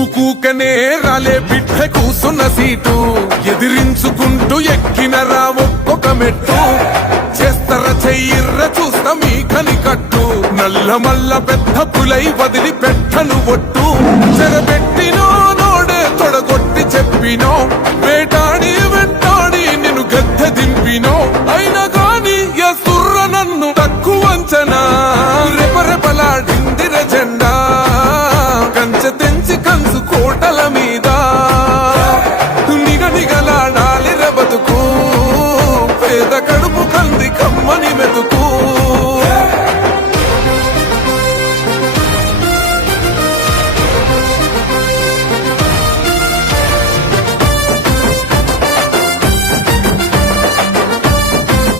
ఊకూకనే రాలే బిడ్డ కూసున్న సీటు ఎదిరించుకుంటూ ఎక్కినరా ఒక్కొక్క మెట్టు చేస్తర చెయ్యిర్ర చూస్తా మీ కనికట్టు నల్ల మల్ల పెద్ద పులై వదిలి పెట్టను ఒట్టు చెరబెట్టినో నోడే తొడగొట్టి చెప్పినో వేటాడి వెంటాడి నిన్ను గద్దె దింపినో అయినా గాని ఎసుర్ర నన్ను తక్కువ అంచనా రెపరెపలాడిందిర జెండా కంచె తెంచి కంచు కోటల మీద నిగనిగలాడాలి బతుకు పేద కడుపు కంది కమ్మని మెతుకు